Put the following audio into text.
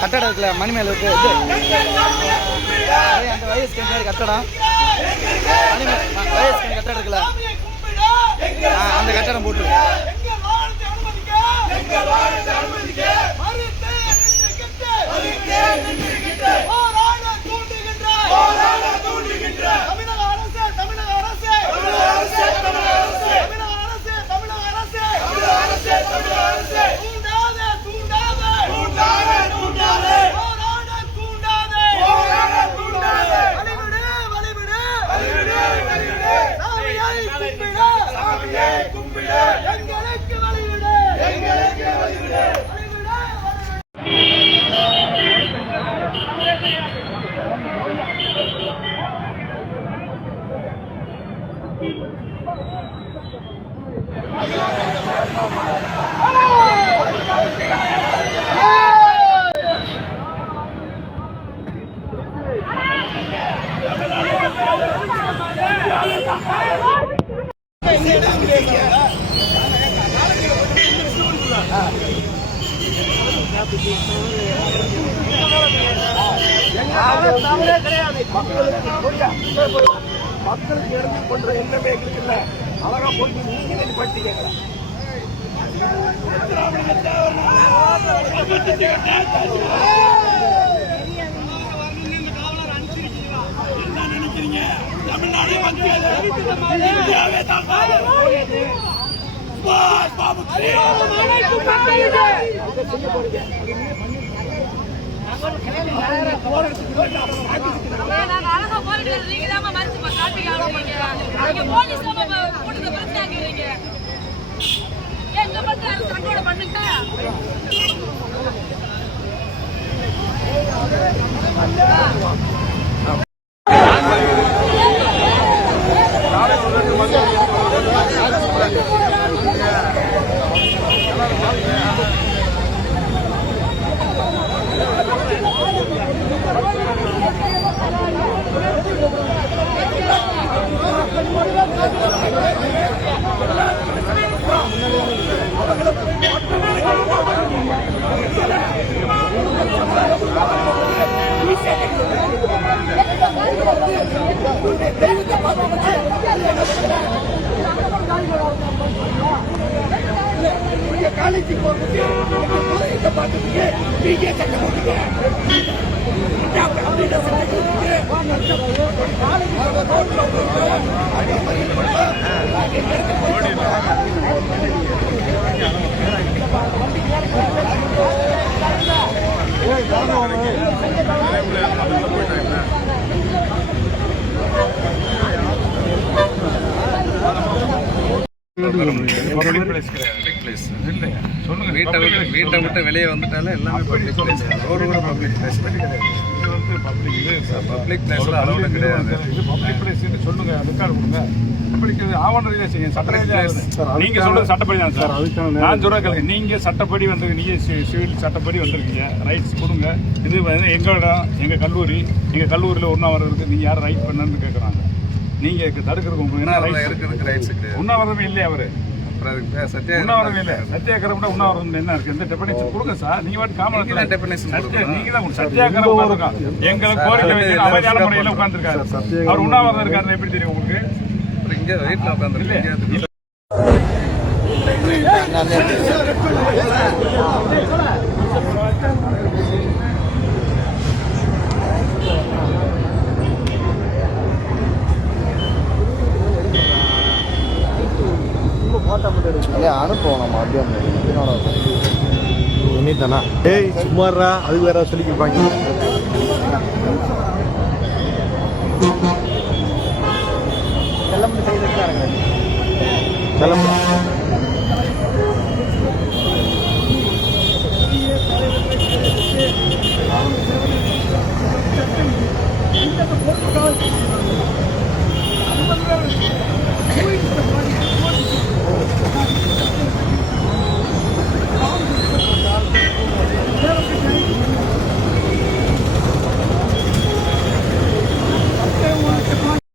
கட்டடத்தில் இருக்குல்ல மணிமேல இருக்கு. இது. அந்த வயசுக்கு கட்டடம். மணிமேல் வயசுக்கு கட்டடம் இருக்குல்ல. ஆ, அந்த கட்டடம் போட்டுருக்கு மக்களுக்கு இறங்கி பண்ற எண்ணமே எங்களுக்கு இல்லை. அழகா போய் நீங்க பட்டி கேட்கலாம். நாங்க அழகா போறது நீங்க தான் மறைச்சு காப்பி காட்டுறீங்க நீங்க போலீஸ் பண்ணுங்க அப்படின்னு சட்டம் போட்டுங்க வீட்டை விட்டு வீட்டை விட்டு வெளியே வந்துட்டாலே எல்லாமே பப்ளிக் பிளேஸ் ரோடு கூட பப்ளிக் பிளேஸ் பப்ளிக் பிளேஸ்ல அலௌடு கிடையாது. பப்ளிக் பிளேஸ்னு சொல்லுங்க. ரெக்கார்டு கொடுங்க. பப்ளிக் ஆவண ரீதியா செய்யுங்க சட்டப்படி தான் நீங்க சொல்றது சட்டப்படி தான் சார் நான் சொல்ற கேளுங்க நீங்க சட்டப்படி வந்து நீங்க சி- சிவில் சட்டப்படி வந்திருக்கீங்க. ரைட்ஸ் கொடுங்க. இது வந்து எங்க இடம் எங்க கல்லூரி எங்க கல்லூரியில உண்ணாவிரதம் இருக்கு நீங்க யாரும் ரைட் பண்ணன்னு கேக்குறாங்க. நீங்க தடுக்கிறதுக்கு உங்களுக்கு உண்ணாவிரதம் இல்லையா அவரு? உண்ணாவிரதம் இல்ல சத்தியாகிரகம் கூட உண்ணாவிரதம் என்ன இருக்கு? எந்த டெபனேஷன் கொடுங்க சார். நீங்க வாட்டி காமன் கொடுக்கணும். நீங்க தான் சத்தியாகிரகம் உட்கார்ந்திருக்காங்க எங்களுக்கு கோரிக்கை வச்சு அமைதியான முறையில் உட்கார்ந்திருக்காரு. அவர் உண்ணாவிரதம் இருக்காருன்னு எப்படி தெரியும் உங்களுக்கு? அப்புறம் இங்கே வீட்டில் உட்காந்துருக்கீங்க இல்லையா அனுப்புவோம் நம்ம அப்படியே தானா ஏய் சும்மாறா அது வேற சொல்லி கொடுப்பாங்க சைடு கிளம்பு